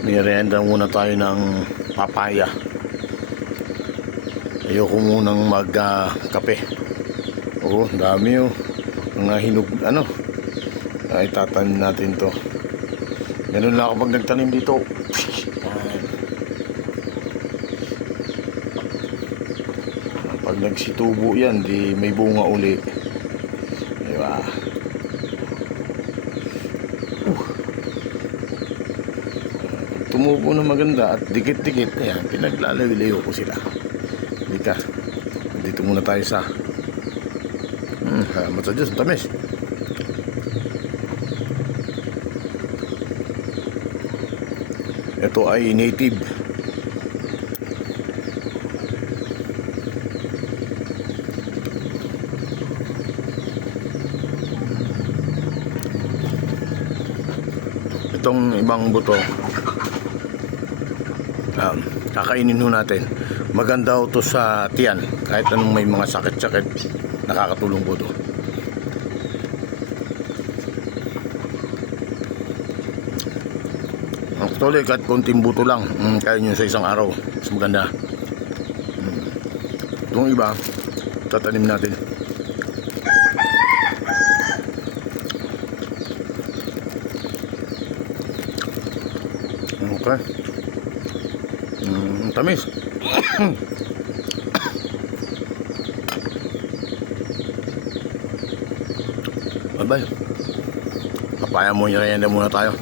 Merienda muna tayo ng papaya. Ayoko munang kape. Oo, dami oh. Mga hinog, ay tatanim natin to. Ganun lang kapag nagtanim dito. Pag nagsitubo yan, di may bunga uli. Diba? Tumubo na maganda at dikit-dikit, ayan, pinaglalayo ko sila. Dika, dito muna tayo sa salamat sa Diyos, tamis. Ito ay native. Itong ibang buto, kakainin ho natin. Maganda ho to sa tiyan. Kahit anong may mga sakit-sakit, nakakatulong po to. Actually, kahit konting buto lang, kaya nyo sa isang araw. Mas maganda. Itong iba, tatanim natin. Okay. Tamis. Bye-bye. Papaya mo, muna tayo.